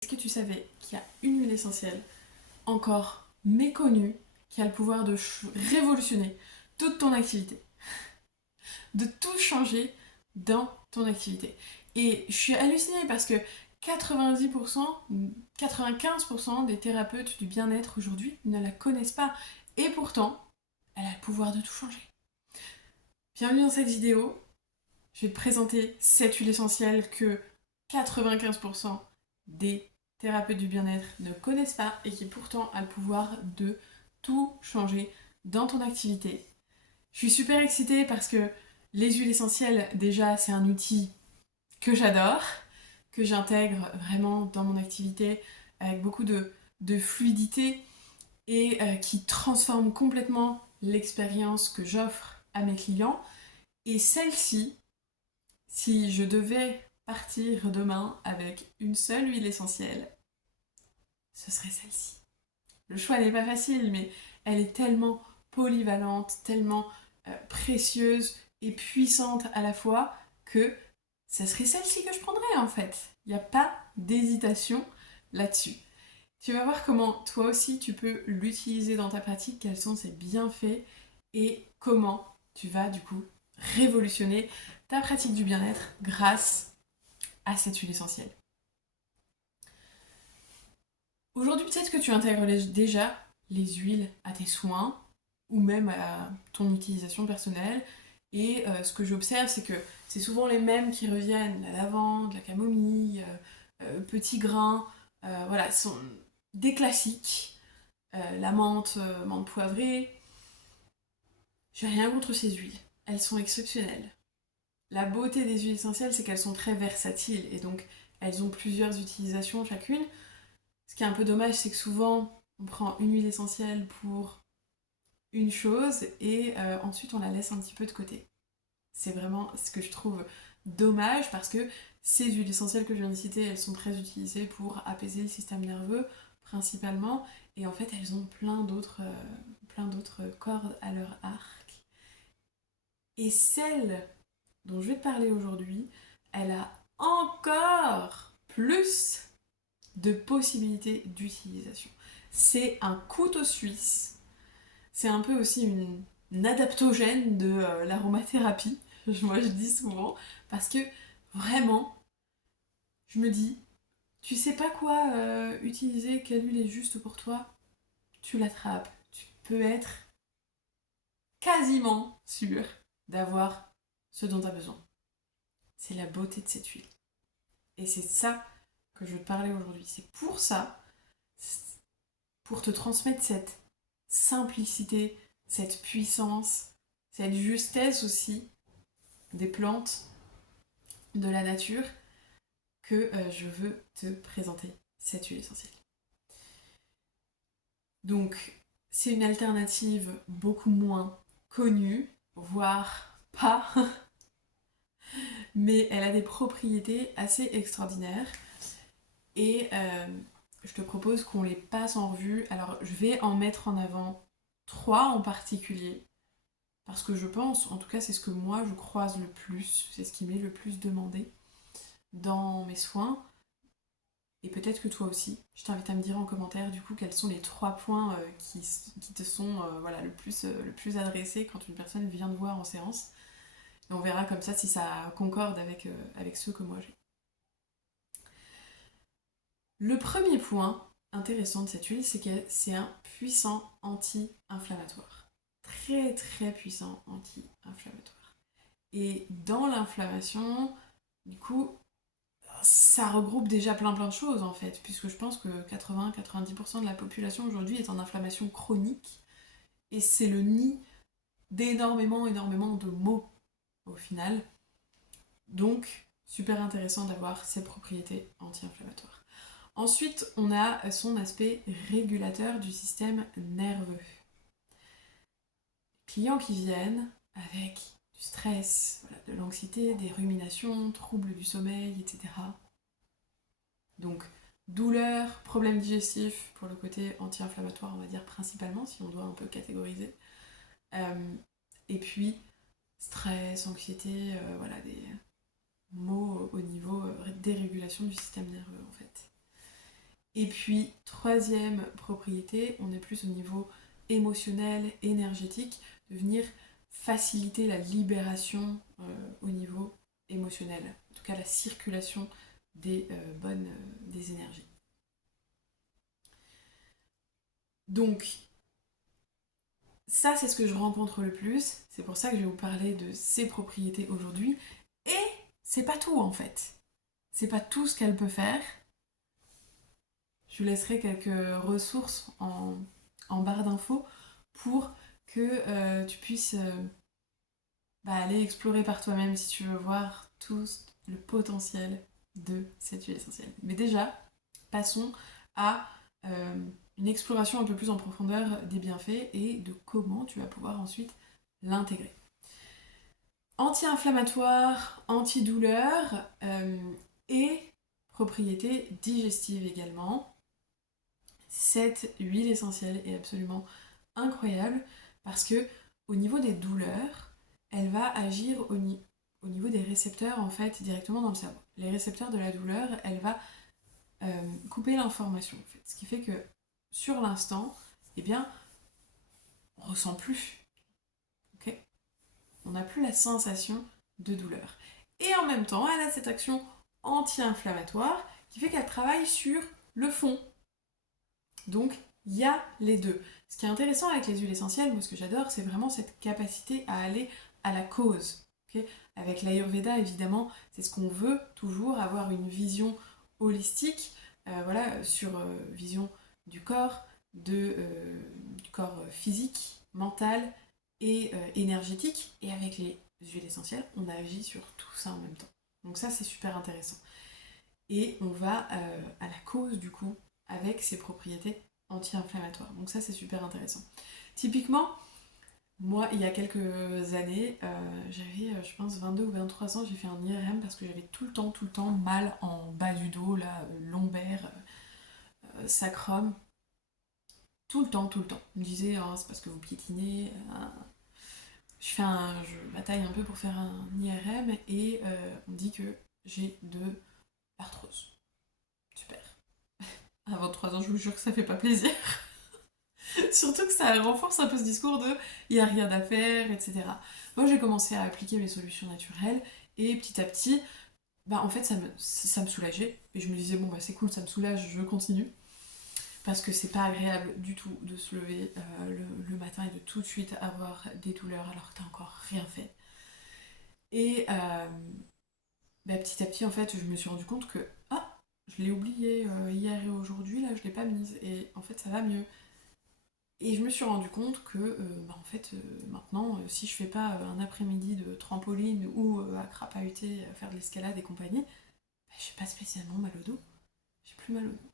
Est-ce que tu savais qu'il y a une huile essentielle encore méconnue qui a le pouvoir de révolutionner toute ton activité, de tout changer dans ton activité? Et je suis hallucinée parce que 90%, 95% des thérapeutes du bien-être aujourd'hui ne la connaissent pas. Et pourtant, elle a le pouvoir de tout changer. Bienvenue dans cette vidéo. Je vais te présenter cette huile essentielle que 95% des thérapeutes du bien-être ne connaissent pas et qui pourtant a le pouvoir de tout changer dans ton activité. Je suis super excitée parce que les huiles essentielles, déjà, c'est un outil que j'adore, que j'intègre vraiment dans mon activité avec beaucoup de fluidité et qui transforme complètement l'expérience que j'offre à mes clients. Et celle-ci, si je devais partir demain avec une seule huile essentielle, ce serait celle-ci. Le choix n'est pas facile, mais elle est tellement polyvalente, tellement précieuse et puissante à la fois que ce serait celle-ci que je prendrais en fait. Il n'y a pas d'hésitation là-dessus. Tu vas voir comment toi aussi tu peux l'utiliser dans ta pratique, quels sont ses bienfaits et comment tu vas du coup révolutionner ta pratique du bien-être grâce à cette huile essentielle. Aujourd'hui, peut-être que tu intègres déjà les huiles à tes soins ou même à ton utilisation personnelle. Et ce que j'observe, c'est que c'est souvent les mêmes qui reviennent, la lavande, la camomille, petit grain, voilà, ce sont des classiques. La menthe, menthe poivrée. J'ai rien contre ces huiles, elles sont exceptionnelles. La beauté des huiles essentielles, c'est qu'elles sont très versatiles et donc elles ont plusieurs utilisations chacune. Ce qui est un peu dommage, c'est que souvent on prend une huile essentielle pour une chose et ensuite on la laisse un petit peu de côté. C'est vraiment ce que je trouve dommage parce que ces huiles essentielles que je viens de citer, elles sont très utilisées pour apaiser le système nerveux principalement et en fait elles ont plein d'autres cordes à leur arc. Et celle dont je vais te parler aujourd'hui, elle a encore plus de possibilités d'utilisation. C'est un couteau suisse, c'est un peu aussi une adaptogène de l'aromathérapie, moi je dis souvent, parce que vraiment, je me dis, tu sais pas quoi utiliser, quelle huile est juste pour toi, tu l'attrapes, tu peux être quasiment sûr d'avoir ce dont tu as besoin. C'est la beauté de cette huile. Et c'est ça que je veux te parler aujourd'hui. C'est pour ça, pour te transmettre cette simplicité, cette puissance, cette justesse aussi des plantes, de la nature, que je veux te présenter cette huile essentielle. Donc, c'est une alternative beaucoup moins connue, voire pas, mais elle a des propriétés assez extraordinaires. Et je te propose qu'on les passe en revue. Alors, je vais en mettre en avant 3 en particulier. Parce que je pense, en tout cas c'est ce que moi je croise le plus, c'est ce qui m'est le plus demandé dans mes soins. Et peut-être que toi aussi, je t'invite à me dire en commentaire du coup quels sont les 3 points qui te sont voilà, le plus adressés quand une personne vient te voir en séance. Et on verra comme ça si ça concorde avec ceux que moi j'ai. Le premier point intéressant de cette huile, c'est que c'est un puissant anti-inflammatoire. Très très puissant anti-inflammatoire. Et dans l'inflammation, du coup, ça regroupe déjà plein de choses en fait, puisque je pense que 80-90% de la population aujourd'hui est en inflammation chronique, et c'est le nid énormément de maux au final. Donc, super intéressant d'avoir ces propriétés anti-inflammatoires. Ensuite, on a son aspect régulateur du système nerveux. Clients qui viennent avec du stress, voilà, de l'anxiété, des ruminations, troubles du sommeil, etc. Donc, douleur, problèmes digestifs pour le côté anti-inflammatoire, on va dire principalement, si on doit un peu catégoriser. Et puis, stress, anxiété, voilà, des maux au niveau dérégulation du système nerveux en fait. Et puis, troisième propriété, on est plus au niveau émotionnel, énergétique, de venir faciliter la libération au niveau émotionnel, en tout cas la circulation des des énergies. Donc, ça c'est ce que je rencontre le plus, c'est pour ça que je vais vous parler de ces propriétés aujourd'hui, et c'est pas tout en fait. C'est pas tout ce qu'elle peut faire. Je vous laisserai quelques ressources en barre d'infos pour que tu puisses aller explorer par toi-même si tu veux voir tout le potentiel de cette huile essentielle. Mais déjà, passons à une exploration un peu plus en profondeur des bienfaits et de comment tu vas pouvoir ensuite l'intégrer. Anti-inflammatoire, antidouleur et propriétés digestives également. Cette huile essentielle est absolument incroyable parce que au niveau des douleurs, elle va agir au niveau des récepteurs en fait directement dans le cerveau. Les récepteurs de la douleur, elle va couper l'information en fait. Ce qui fait que sur l'instant, eh bien, on ressent plus. Okay, on n'a plus la sensation de douleur. Et en même temps, elle a cette action anti-inflammatoire qui fait qu'elle travaille sur le fond. Donc, il y a les deux. Ce qui est intéressant avec les huiles essentielles, moi ce que j'adore, c'est vraiment cette capacité à aller à la cause. Okay, avec l'Ayurveda, évidemment, c'est ce qu'on veut toujours, avoir une vision holistique, sur vision du corps, du corps physique, mental et énergétique. Et avec les huiles essentielles, on agit sur tout ça en même temps. Donc ça, c'est super intéressant. Et on va à la cause, du coup, avec ses propriétés anti-inflammatoires. Donc ça, c'est super intéressant. Typiquement, moi, il y a quelques années, j'avais, je pense, 22 ou 23 ans, j'ai fait un IRM parce que j'avais tout le temps mal en bas du dos, là, lombaire, sacrum. Tout le temps. On me disait, oh, c'est parce que vous piétinez. Je bataille un peu pour faire un IRM et on me dit que j'ai de l'arthrose. Super. À 23 ans, je vous jure que ça fait pas plaisir. Surtout que ça renforce un peu ce discours de il n'y a rien à faire, etc. Moi, j'ai commencé à appliquer mes solutions naturelles et petit à petit, en fait, ça me soulageait. Et je me disais, bon, c'est cool, ça me soulage, je continue. Parce que c'est pas agréable du tout de se lever le matin et de tout de suite avoir des douleurs alors que t'as encore rien fait. Et petit à petit, en fait, je me suis rendu compte que je l'ai oublié hier et aujourd'hui, là, je l'ai pas mise. Et en fait, ça va mieux. Et je me suis rendu compte que, maintenant, si je fais pas un après-midi de trampoline ou à crapahuter, à faire de l'escalade et compagnie, j'ai pas spécialement mal au dos. J'ai plus mal au dos.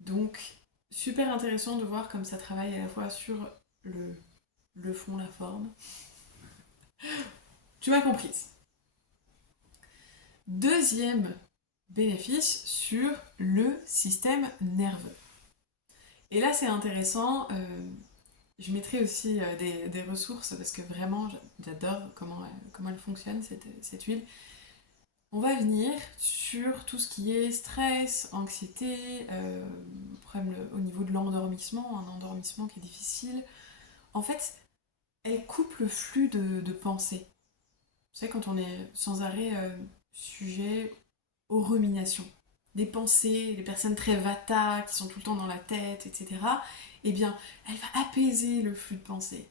Donc, super intéressant de voir comme ça travaille à la fois sur le fond, la forme. Tu m'as comprise. Deuxième bénéfice sur le système nerveux. Et là, c'est intéressant. Je mettrai aussi des ressources parce que vraiment, j'adore comment elle fonctionne, cette huile. On va venir sur tout ce qui est stress, anxiété, problème au niveau de l'endormissement, un endormissement qui est difficile. En fait, elle coupe le flux de pensée. Vous savez, quand on est sans arrêt sujet aux ruminations, des pensées, des personnes très vata, qui sont tout le temps dans la tête, etc., eh bien, elle va apaiser le flux de pensée.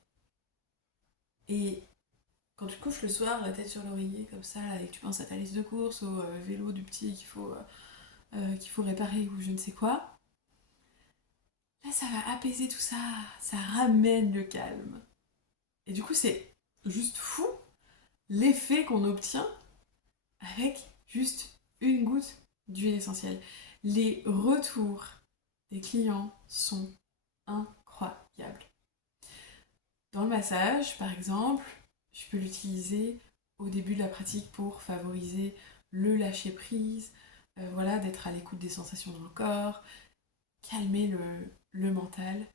Et quand tu te couches le soir, la tête sur l'oreiller, comme ça, là, et que tu penses à ta liste de courses, au vélo du petit qu'il faut réparer ou je ne sais quoi, là, ça va apaiser tout ça, ça ramène le calme. Et du coup, c'est juste fou l'effet qu'on obtient avec juste une goutte d'huile essentielle. Les retours des clients sont incroyables. Dans le massage, par exemple, je peux l'utiliser au début de la pratique pour favoriser le lâcher-prise, d'être à l'écoute des sensations dans le corps, calmer le mental.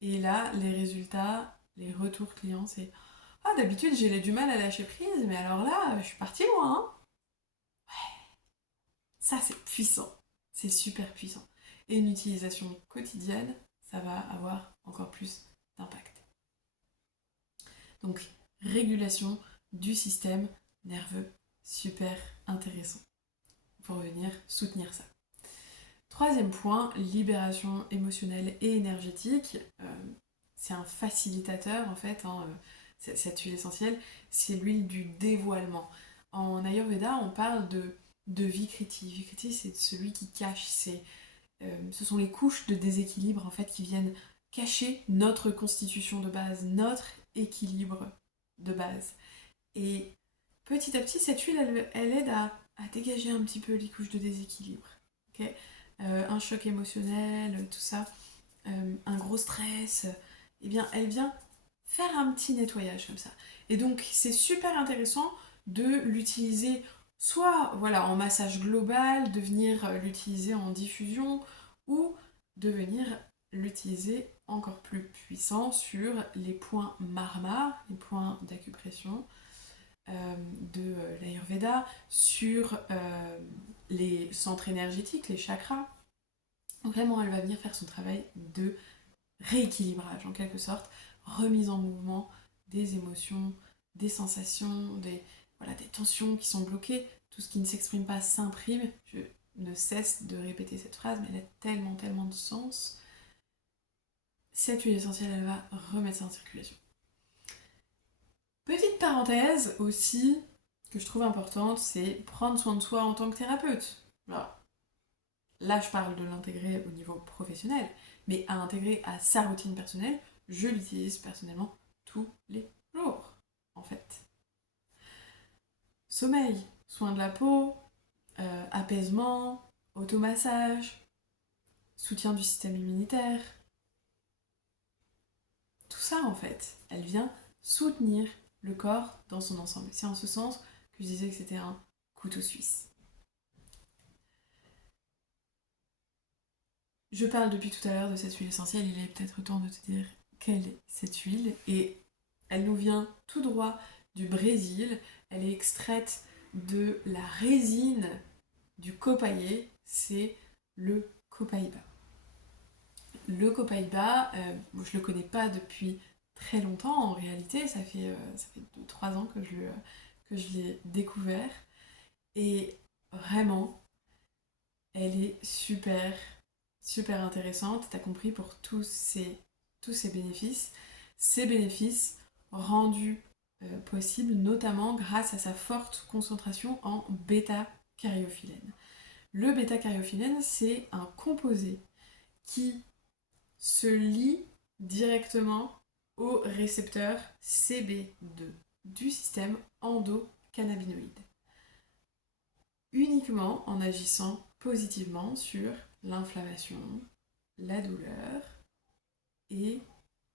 Et là, les résultats, les retours clients, c'est « Ah, d'habitude, j'ai du mal à lâcher prise, mais alors là, je suis partie loin. Hein » Ça, c'est puissant. C'est super puissant. Et une utilisation quotidienne, ça va avoir encore plus d'impact. Donc, régulation du système nerveux, super intéressant pour venir soutenir ça. Troisième point, libération émotionnelle et énergétique. C'est un facilitateur en fait, cette huile essentielle, c'est l'huile du dévoilement. En Ayurveda, on parle de Vikriti. Vikriti, c'est celui qui cache, ce sont les couches de déséquilibre en fait qui viennent cacher notre constitution de base, notre équilibre de base. Et petit à petit, cette huile, elle aide à dégager un petit peu les couches de déséquilibre. Okay, un choc émotionnel, tout ça, un gros stress, eh bien, elle vient faire un petit nettoyage comme ça. Et donc, c'est super intéressant de l'utiliser soit voilà, en massage global, de venir l'utiliser en diffusion, ou de venir l'utiliser encore plus puissant sur les points marma, les points d'acupression de l'Ayurveda, sur les centres énergétiques, les chakras. Vraiment, elle va venir faire son travail de rééquilibrage en quelque sorte, remise en mouvement des émotions, des sensations, des tensions qui sont bloquées. Tout ce qui ne s'exprime pas s'imprime. Je ne cesse de répéter cette phrase, mais elle a tellement, tellement de sens. Cette huile essentielle, elle va remettre ça en circulation. Petite parenthèse aussi, que je trouve importante, c'est prendre soin de soi en tant que thérapeute. Alors, là, je parle de l'intégrer au niveau professionnel, mais à intégrer à sa routine personnelle, je l'utilise personnellement tous les jours, en fait. Sommeil, soin de la peau, apaisement, automassage, soutien du système immunitaire. Tout ça, en fait, elle vient soutenir le corps dans son ensemble. C'est en ce sens que je disais que c'était un couteau suisse. Je parle depuis tout à l'heure de cette huile essentielle, il est peut-être temps de te dire quelle est cette huile. Et elle nous vient tout droit du Brésil. Elle est extraite de la résine du copaillé, c'est le copaïba. Le copaïba, je le connais pas depuis très longtemps en réalité, ça fait 2-3 ans que je l'ai découvert. Et vraiment, elle est super, super intéressante. T'as compris pour tous ces bénéfices. Ces bénéfices rendus possibles notamment grâce à sa forte concentration en bêta-caryophyllène. Le bêta-caryophyllène, c'est un composé qui se lie directement au récepteur CB2 du système endocannabinoïde, uniquement en agissant positivement sur l'inflammation, la douleur et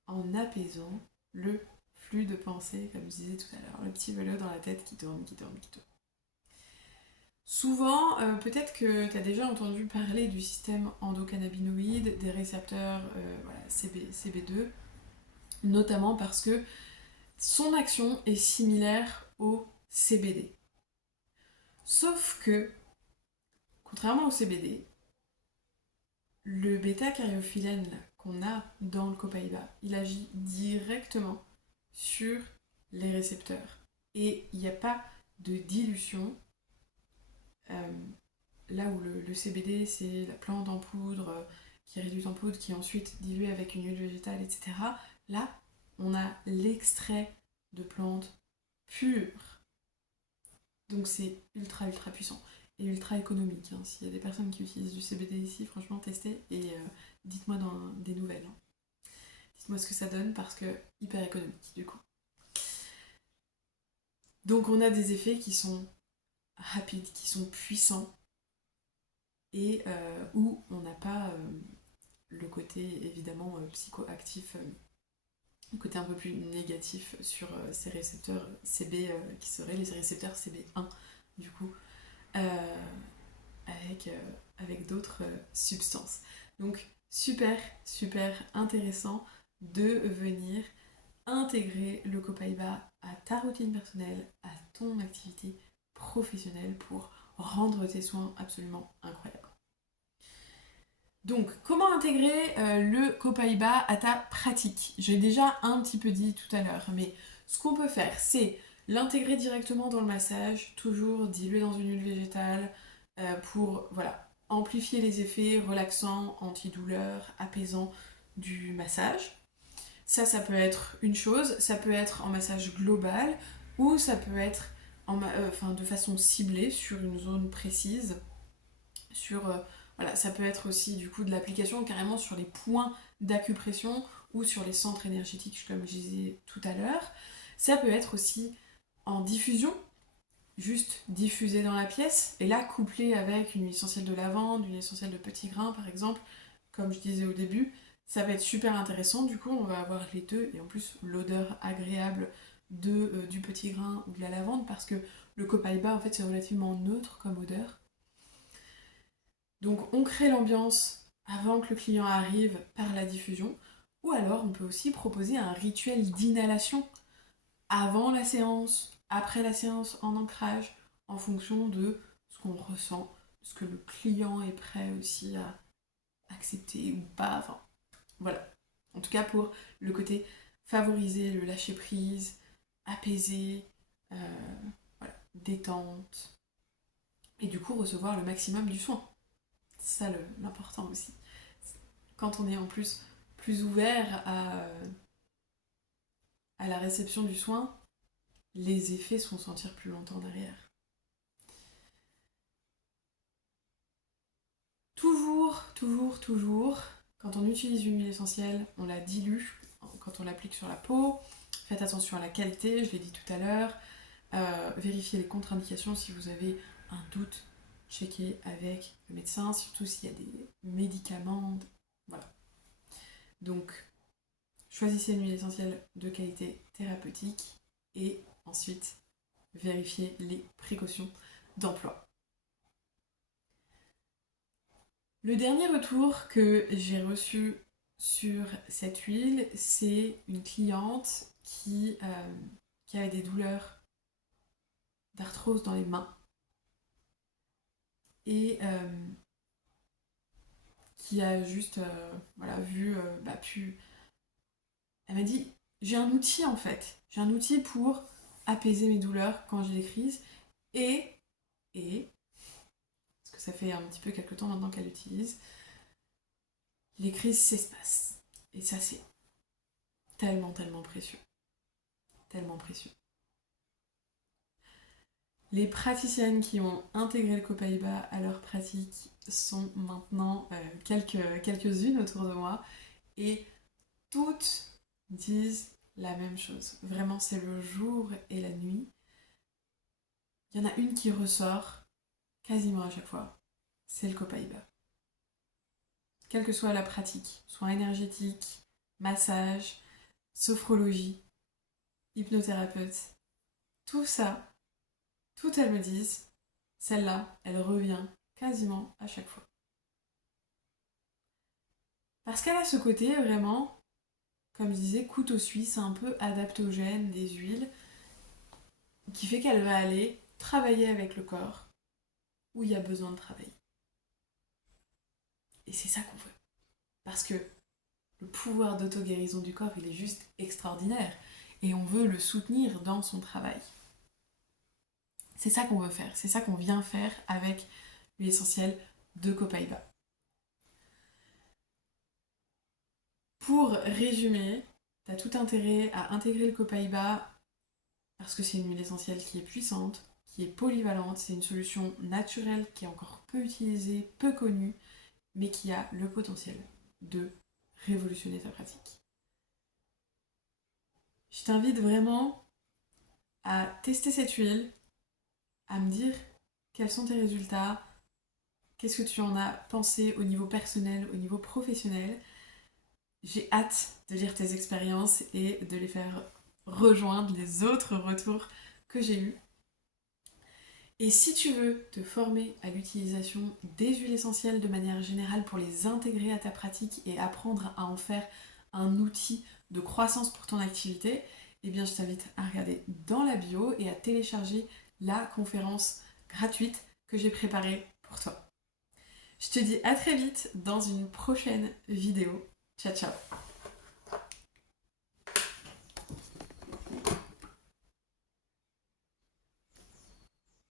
en apaisant le flux de pensée, comme je disais tout à l'heure, le petit vélo dans la tête qui tourne, qui tourne, qui tourne. Souvent, peut-être que tu as déjà entendu parler du système endocannabinoïde, des récepteurs CB2, notamment parce que son action est similaire au CBD. Sauf que, contrairement au CBD, le bêta-caryophyllène qu'on a dans le copaïba, il agit directement sur les récepteurs. Et il n'y a pas de dilution. Là où le CBD, c'est la plante en poudre qui est réduite en poudre, qui est ensuite diluée avec une huile végétale, etc. Là, on a l'extrait de plantes pures. Donc c'est ultra, ultra puissant. Et ultra économique. Hein. S'il y a des personnes qui utilisent du CBD ici, franchement, testez et dites-moi dans des nouvelles. Hein. Dites-moi ce que ça donne parce que hyper économique du coup. Donc on a des effets qui sont rapides, qui sont puissants et où on n'a pas le côté évidemment psychoactif, le côté un peu plus négatif sur ces récepteurs CB qui seraient les récepteurs CB1 du coup. Avec d'autres substances. Donc super, super intéressant de venir intégrer le copaïba à ta routine personnelle, à ton activité professionnelle pour rendre tes soins absolument incroyables. Donc, comment intégrer le Copaiba à ta pratique? J'ai déjà un petit peu dit tout à l'heure, mais ce qu'on peut faire, c'est l'intégrer directement dans le massage, toujours dilué dans une huile végétale, pour voilà, amplifier les effets relaxants, antidouleurs, apaisants du massage. Ça peut être une chose, ça peut être en massage global, ou ça peut être de façon ciblée sur une zone précise, voilà, ça peut être aussi du coup de l'application carrément sur les points d'acupression ou sur les centres énergétiques comme je disais tout à l'heure. Ça peut être aussi en diffusion, juste diffusé dans la pièce, et là couplé avec une huile essentielle de lavande, une essentielle de petits grains par exemple, comme je disais au début, ça va être super intéressant, du coup on va avoir les deux, et en plus l'odeur agréable du petit grain ou de la lavande, parce que le copaiba en fait c'est relativement neutre comme odeur. Donc on crée l'ambiance avant que le client arrive par la diffusion, ou alors on peut aussi proposer un rituel d'inhalation avant la séance, après la séance en ancrage, en fonction de ce qu'on ressent, ce que le client est prêt aussi à accepter ou pas, enfin voilà. En tout cas pour le côté favoriser le lâcher prise, apaiser, voilà, détente, et du coup recevoir le maximum du soin. C'est ça l'important aussi. Quand on est en plus ouvert à la réception du soin, les effets se font sentir plus longtemps derrière. Toujours, quand on utilise une huile essentielle, on la dilue quand on l'applique sur la peau. Faites attention à la qualité, je l'ai dit tout à l'heure. Vérifiez les contre-indications si vous avez un doute. Checkez avec le médecin, surtout s'il y a des médicaments. Voilà. Donc, choisissez une huile essentielle de qualité thérapeutique et ensuite vérifiez les précautions d'emploi. Le dernier retour que j'ai reçu sur cette huile, c'est une cliente qui avait des douleurs d'arthrose dans les mains et qui a juste pu. Elle m'a dit j'ai un outil en fait, j'ai un outil pour apaiser mes douleurs quand j'ai des crises et parce que ça fait un petit peu quelques temps maintenant qu'elle l'utilise, les crises s'espacent. Et ça, c'est tellement précieux. Tellement précieux. Les praticiennes qui ont intégré le Copaiba à leur pratique sont maintenant quelques-unes autour de moi et toutes disent la même chose. Vraiment, c'est le jour et la nuit. Il y en a une qui ressort quasiment à chaque fois. C'est le Copaiba. Quelle que soit la pratique, soins énergétiques, massage, sophrologie, hypnothérapeute, tout ça, toutes elles me disent, celle-là, elle revient quasiment à chaque fois. Parce qu'elle a ce côté vraiment, comme je disais, couteau suisse, un peu adaptogène des huiles, qui fait qu'elle va aller travailler avec le corps où il y a besoin de travailler. Et c'est ça qu'on veut. Parce que le pouvoir d'auto-guérison du corps, il est juste extraordinaire. Et on veut le soutenir dans son travail. C'est ça qu'on veut faire, c'est ça qu'on vient faire avec l'huile essentielle de Copaiba. Pour résumer, t'as tout intérêt à intégrer le Copaiba parce que c'est une huile essentielle qui est puissante, qui est polyvalente, c'est une solution naturelle qui est encore peu utilisée, peu connue, mais qui a le potentiel de révolutionner ta pratique. Je t'invite vraiment à tester cette huile, à me dire quels sont tes résultats, qu'est-ce que tu en as pensé au niveau personnel, au niveau professionnel. J'ai hâte de lire tes expériences et de les faire rejoindre les autres retours que j'ai eus. Et si tu veux te former à l'utilisation des huiles essentielles de manière générale pour les intégrer à ta pratique et apprendre à en faire un outil de croissance pour ton activité, eh bien je t'invite à regarder dans la bio et à télécharger la conférence gratuite que j'ai préparée pour toi. Je te dis à très vite dans une prochaine vidéo. Ciao ciao.